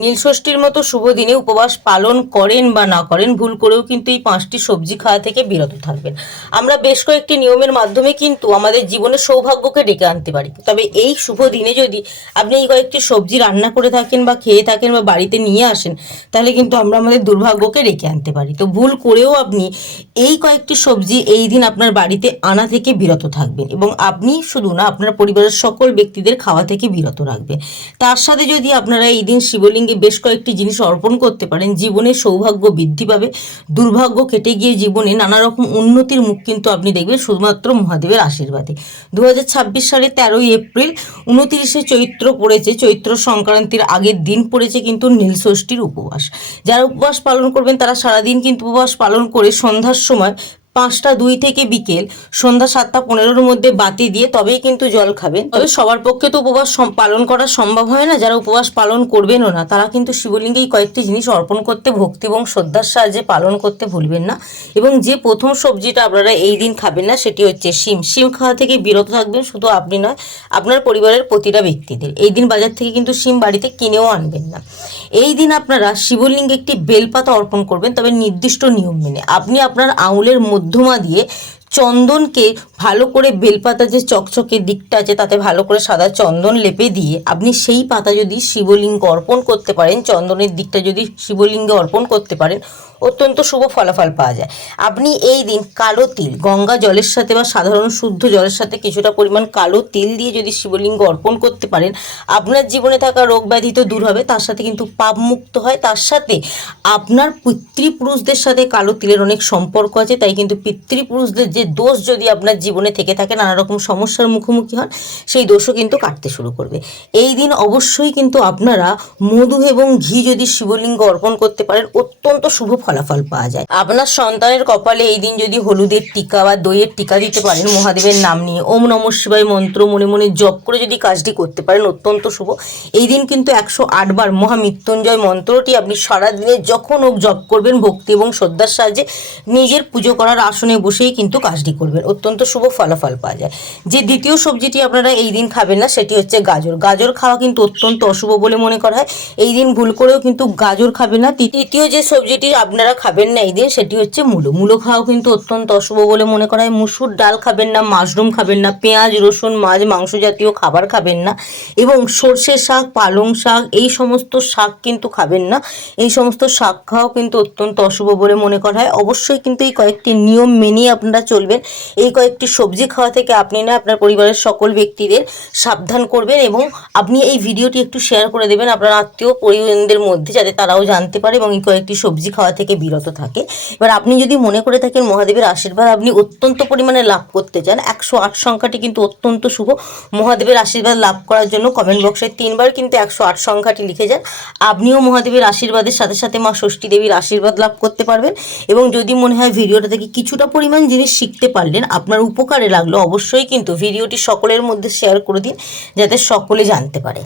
নীলষষ্ঠীর মতো শুভ দিনে উপবাস পালন করেন বা না করেন, ভুল করেও কিন্তু এই 5টি সবজি খাওয়া থেকে বিরত থাকবেন। আমরা বেশ কয়েকটি নিয়মের মাধ্যমে কিন্তু আমাদের জীবনে সৌভাগ্যকে ডেকে আনতে পারি। তবে এই শুভ দিনে যদি আপনি এই কয়েকটি সবজি রান্না করে থাকেন বা খেয়ে থাকেন বা বাড়িতে নিয়ে আসেন, তাহলে কিন্তু আমরা আমাদের দুর্ভাগ্যকে ডেকে আনতে পারি। তো ভুল করেও আপনি এই কয়েকটি সবজি এই দিন আপনার বাড়িতে আনা থেকে বিরত থাকবেন এবং আপনি শুধু না, আপনার পরিবারের সকল ব্যক্তিদের খাওয়া থেকে বিরত রাখবেন। তার সাথে যদি আপনারা এই দিন শিবলিঙ্গে বেশ কয়েকটি জিনিস অর্পণ করতে পারেন, জীবনে সৌভাগ্য বৃদ্ধি পাবে, দুর্ভাগ্য কেটে গিয়ে জীবনে নানা রকম উন্নতির মুখ কিন্তু আপনি দেখবেন শুধুমাত্র মহাদেবের আশীর্বাদে। 2026 সালের 13ই এপ্রিল 29শে চৈত্র পড়েছে, চৈত্র সংক্রান্তির আগের দিন পড়েছে কিন্তু নীলষষ্ঠীর উপবাস। যারা উপবাস পালন করবেন তারা সারাদিন কিন্তু উপবাস পালন করে সন্ধ্যার সময় 5টা 2 থেকে বিকেল সন্ধ্যা 7টা 15-র মধ্যে বাতি দিয়ে তবেই কিন্তু জল খাবেন। তবে সবার পক্ষে তো উপবাস পালন করা সম্ভব হয় না। যারা উপবাস পালন করবেনও না তারা কিন্তু শিবলিঙ্গে কয়েকটি জিনিস অর্পণ করতে ভক্তি এবং শ্রদ্ধার সাহায্যে পালন করতে ভুলবেন না। এবং যে প্রথম সবজিটা আপনারা এই দিন খাবেন না সেটি হচ্ছে শিম। শিম খাওয়া থেকে বিরত থাকবেন, শুধু আপনি নয়, আপনার পরিবারের প্রতিটা ব্যক্তিদের। এই দিন বাজার থেকে কিন্তু শিম বাড়িতে কিনেও আনবেন না। এই দিন আপনারা শিবলিঙ্গে একটি বেলপাতা অর্পণ করবেন, তবে নির্দিষ্ট নিয়ম মেনে। আপনি আপনার আঙুলের মধ্যমা দিয়ে চন্দনকে ভালো করে, বেলপাতা যে চকচকে দিকটা আছে তাতে ভালো করে সাদা চন্দন লেপে দিয়ে আপনি সেই পাতা যদি শিবলিঙ্গে অর্পণ করতে পারেন, চন্দনের দিকটা যদি শিবলিঙ্গে অর্পণ করতে পারেন, অত্যন্ত শুভ ফলাফল পাওয়া যায়। আপনি এই দিন কালো তিল গঙ্গা জলের সাথে বা সাধারণ শুদ্ধ জলের সাথে কিছুটা পরিমাণ কালো তিল দিয়ে যদি শিবলিঙ্গ অর্পণ করতে পারেন, আপনার জীবনে থাকা রোগ ব্যাধি তো দূর হবে, তার সাথে কিন্তু পাপ মুক্ত হয়। তার সাথে আপনার পিতৃপুরুষদের সাথে কালো তিলের অনেক সম্পর্ক আছে, তাই কিন্তু পিতৃপুরুষদের যে দোষ যদি আপনার জীবনে থেকে থাকে, নানা রকম সমস্যার মুখোমুখি হন, সেই দোষও কিন্তু কাটতে শুরু করবে। এই দিন অবশ্যই কিন্তু আপনারা মধু এবং ঘি যদি শিবলিঙ্গ অর্পণ করতে পারেন, অত্যন্ত শুভ ফলাফল পাওয়া যায়। আপনার সন্তানের কপালে এই দিন যদি হলুদের টিকা বা দইয়ের টিকা দিতে পারেন, মহাদেবের নাম নিয়ে ওম নমঃ শিবায় মন্ত্র মনে মনে জপ করে যদি কাজটি করতে পারেন, অত্যন্ত শুভ। এই দিন কিন্তু 108 বার মহামৃত্যুঞ্জয় মন্ত্রটি আপনি সারাদিনে যখন হোক জপ করবেন, ভক্তি এবং শ্রদ্ধার সাহায্যে নিজের পুজো করার আসনে বসেই কিন্তু কাজটি করবেন, অত্যন্ত শুভ ফলাফল পাওয়া যায়। যে দ্বিতীয় সবজিটি আপনারা এই দিন খাবেন না সেটি হচ্ছে গাজর। গাজর খাওয়া কিন্তু অত্যন্ত অশুভ বলে মনে করা হয়। এই দিন ভুল করেও কিন্তু গাজর খাবেন না। তৃতীয় যে সবজিটি আপনারা খাবেন না এই দিন সেটি হচ্ছে মূলো। মূলো খাওয়াও কিন্তু অত্যন্ত অশুভ বলে মনে করা হয়। মুসুর ডাল খাবেন না, মাশরুম খাবেন না, পেঁয়াজ রসুন মাছ মাংস জাতীয় খাবার খাবেন না, এবং সর্ষে শাক পালং শাক এই সমস্ত শাক কিন্তু খাবেন না। এই সমস্ত শাক খাওয়াও কিন্তু অত্যন্ত অশুভ বলে মনে করা হয়। অবশ্যই কিন্তু এই কয়েকটি নিয়ম মেনেই আপনারা চলবেন। এই কয়েকটি সবজি খাওয়া থেকে আপনি না, আপনার পরিবারের সকল ব্যক্তিদের সাবধান করবেন এবং আপনি এই ভিডিওটি একটু শেয়ার করে দেবেন আপনার আত্মীয় পরিজনদের মধ্যে, যাতে তারাও জানতে পারে এবং এই কয়েকটি সবজি খাওয়া থেকে বিরত থাকে। এবার আপনি যদি মনে করে থাকেন মহাদেবের আশীর্বাদ আপনি অত্যন্ত পরিমাণে লাভ করতে চান, 108 সংখ্যাটি কিন্তু অত্যন্ত শুভ। মহাদেবের আশীর্বাদ লাভ করার জন্য কমেন্ট বক্সে 3 বার কিন্তু 108 সংখ্যাটি লিখে যান। আপনিও মহাদেবের আশীর্বাদের সাথে সাথে মা ষষ্ঠী দেবীর আশীর্বাদ লাভ করতে পারবেন। এবং যদি মনে হয় ভিডিওটা থেকে কিছুটা পরিমাণ জিনিস শিখতে পারলেন, আপনার উপকারে লাগলো, অবশ্যই কিন্তু ভিডিওটি সকলের মধ্যে শেয়ার করে দিন, যাতে সকলে জানতে পারে।